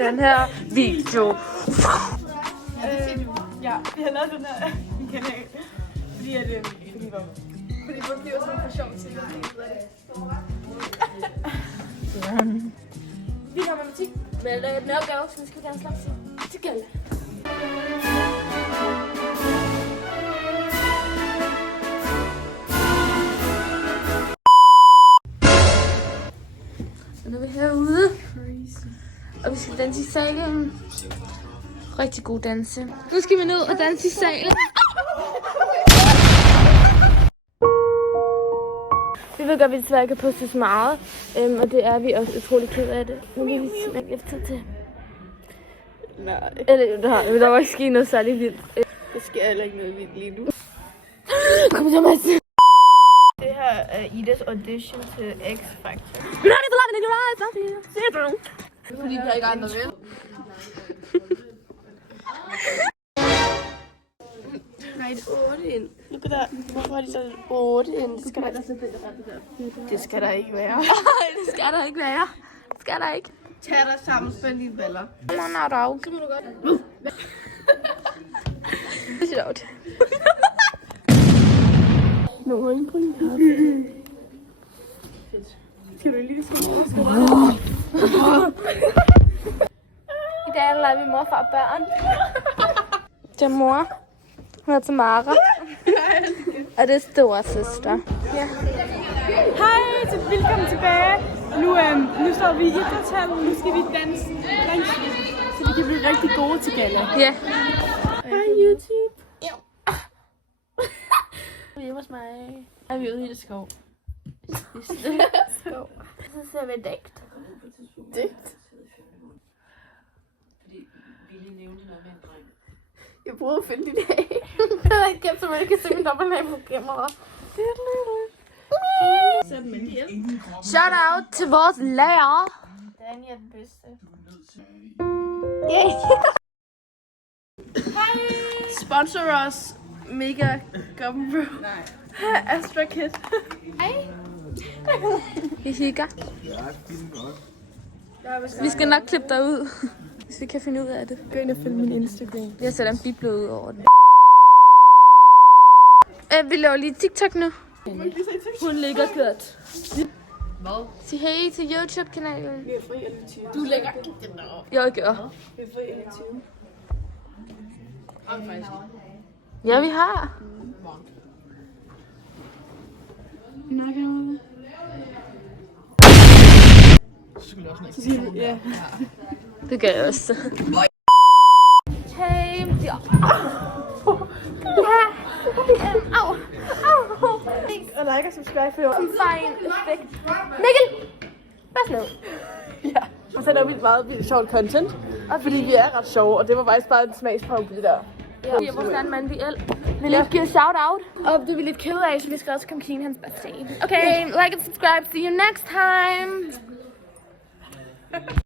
den her video. Ja, vi har lavet den her kanal, fordi folk giver sådan for sjov til at vi har matematik med den opgave, så vi skal gerne slappe til gælde. Nu er vi herude, og vi skal danse i salen. Rigtig god danse. Nu skal vi ned og danse i salen. Vi ved godt, at vi desværre ikke har postet så meget, og det er vi også utrolig ked af det. Nu vil vi simpelthen ikke tid til. Nej, Eller der var ikke sket noget særligt vildt. det sker heller ikke noget vildt lige nu. Kom så, Mads. Det her er Idas audition til X Factor. Fordi der ikke er andre vil. Nej, det er 8 ind. Look at that. Hvorfor har de så 8 ind? Det skal der ikke være. Det skal der ikke være. Det skal der ikke. Tag dig sammen, spænd dine baller. Come on, dog. Så må du godt. Det er sjovt. Nogen på en kaffe. Skal du lige se I dag leger vi morfar og børn. Det er mor. Hun er Tamara. Og det er store søster. Ja. hej, velkommen tilbage. Nu står vi i idrætshallen. Nu skal vi danse, så vi kan blive rigtig gode til galla. Ja. Hej YouTube. Hjemme hos mig er vi ude i det skov. Skov. Så ser vi digt. Digt. Jeg prøver at finde dit af. Jeg har ikke gemt, så man kan se min dobbeltnag på kamera. Shout out til vores lærer. Daniel er den bedste. Yeah. Sponsor os. Mega Gumbo. Nej. Astra Kid. Hej. Vi hygger. Vi skal nok klippe dig ud, hvis vi kan finde ud af det. Gå ind og følg min Instagram. Jeg sætter en bibel ud over den. Vi laver lige TikTok nu. Hun ligger godt. Hvad? Sig hej til YouTube-kanalen. Vi er fri 21. Du lægger jeg gør. Vi er fri 21. Ja, vi har. Så siger vi, ja. Det gør jeg også. Hey, ja. Au. Og like og subscribe for Fine effekt. Mikkel! Pas nu. Ja. Og så er der vildt sjovt content. Fordi vi er ret sjove, og det var faktisk bare en smagsprøve på det der. Ja, vores landmand vi vil ikke give shout out. Og det er vi lidt ked af, så vi skal også komme kigge hans birthday. Okay, like and subscribe. See you next time.